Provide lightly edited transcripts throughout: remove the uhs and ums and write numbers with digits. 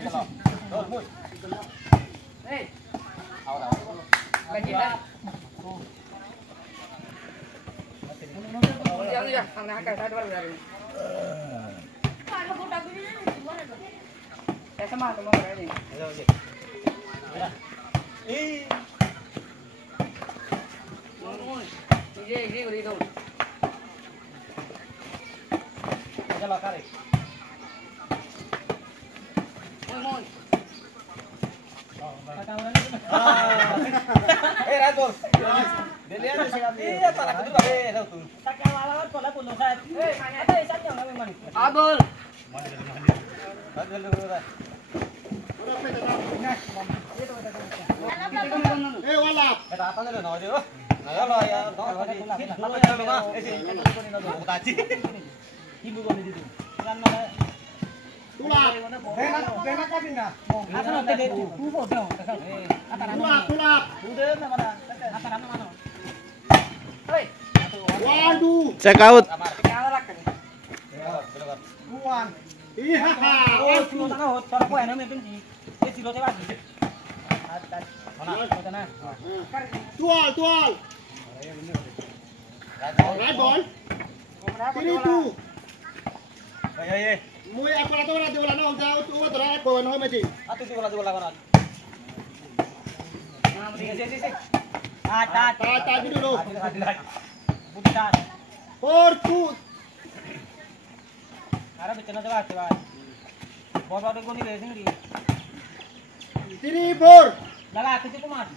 Hey. Lagi dah. Yang ni dah, sampai akal saya baru dari. Sama semua berani. Ini beri dong. Jalan kari. Mohon. Ratul. Dilihat siapa ni? Iya, tak ada tu. Ratul. Tak kawalan pola pun dosa. Mana ada isap yang memang. Abul. Wala. Apa ni nak dia? Nak lah ya. Apa dia lu ah? Taji. Ibu kau ni tu. Kan mana? Tulak. Kena kapin dah. Apa nak dia tu? Kubo dah. Tulak. Udah mana? Apa nama mana? Hei. Waduh. Check out. Buan. Iya. Oh, silo tengah hot. Kalau kau yang mungkin di, silo tengah di. Mana? Tual. Right ball. Tiri tu. Ye. Mui aku rata orang dia ulang jauh tu orang right ball no macam. Atu tu bola kanan. Si. Tata dulu. Bukan. Portu. Ara bicara tu apa? Bos ada kau ni racing di. Tiri four. Lala tu cuma mat.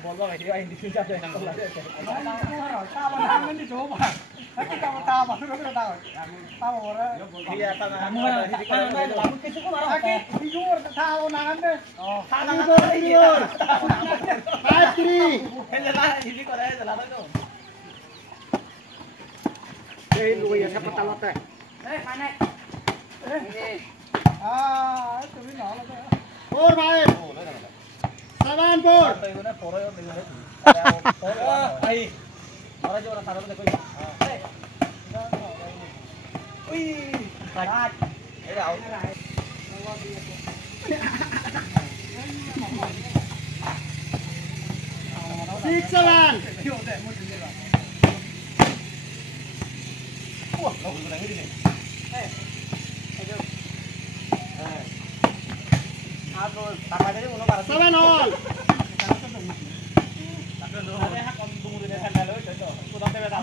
Bola ini ain di sini saja. Tahu ni coba. Tapi kamu tahu apa? Sudah tahu. Tahu orang. Dia tahu. Kamu kisu kau marah. Bijur tahu nangan deh. Oh. Bijur. Patri. Jalan ini kau dah jalan tu. Lu ya siapa tahu teh? Mana? Itu ni nak lah. Four five. Seven four. Ay. Orang jual taruh tu kau. Wih. Kacat. Ada out. Six seven. Wah, kau sudah ini ni. Abul, tak ada ni uno barat. Seven all. Ada hak on tunggu di sana dulu, cocok. Sudah tebe tahu.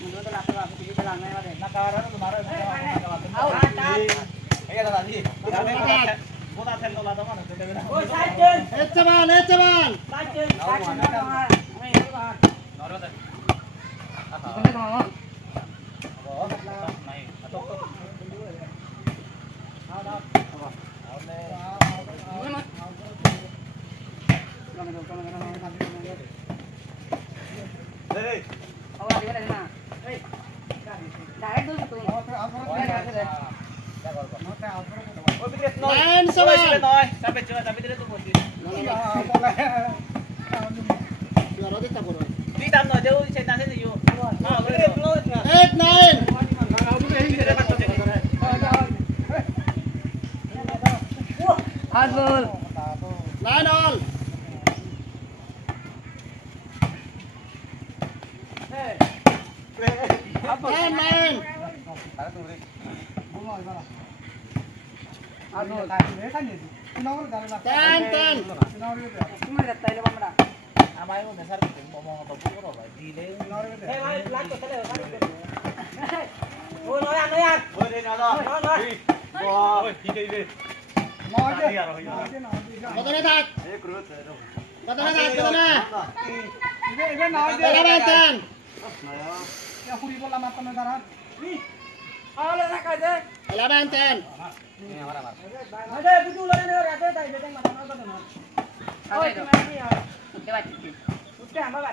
Menurut lapor aku pergi jalan ni ada. Nakaran tu marah. Ayah dah tadi. Bola tel bola tu mana? Oh, Sajen. Eight seven. Sajen. Noro tu. Ini tu mana? Oh, naik. Atok tu. Hey. Awak di mana? Hey. Dah itu tu. Nine seven. Sampai tidak tu pun. Biar ada tak boleh. Di dalam tu jauh saya tanya tu. Eight nine. Azul. Nine all. Ten nine. Ten. Cuma dah tahu lepas mana. Amai pun dasar ngomong apa pun kau bawa. Delay. Hey, lag tu tele. Oh, noyan. Oh, ni nado. Wah, ide. Kau tu nak? Kau tu nak? Eleven ten. Ya, huri bola mata na darat. Ala nak aja. 11 10. Ni hara mar. Ada budu lari ni ada tai beteng mata na tu. Oh, itu mana ni? Dewa. Udah, bawa.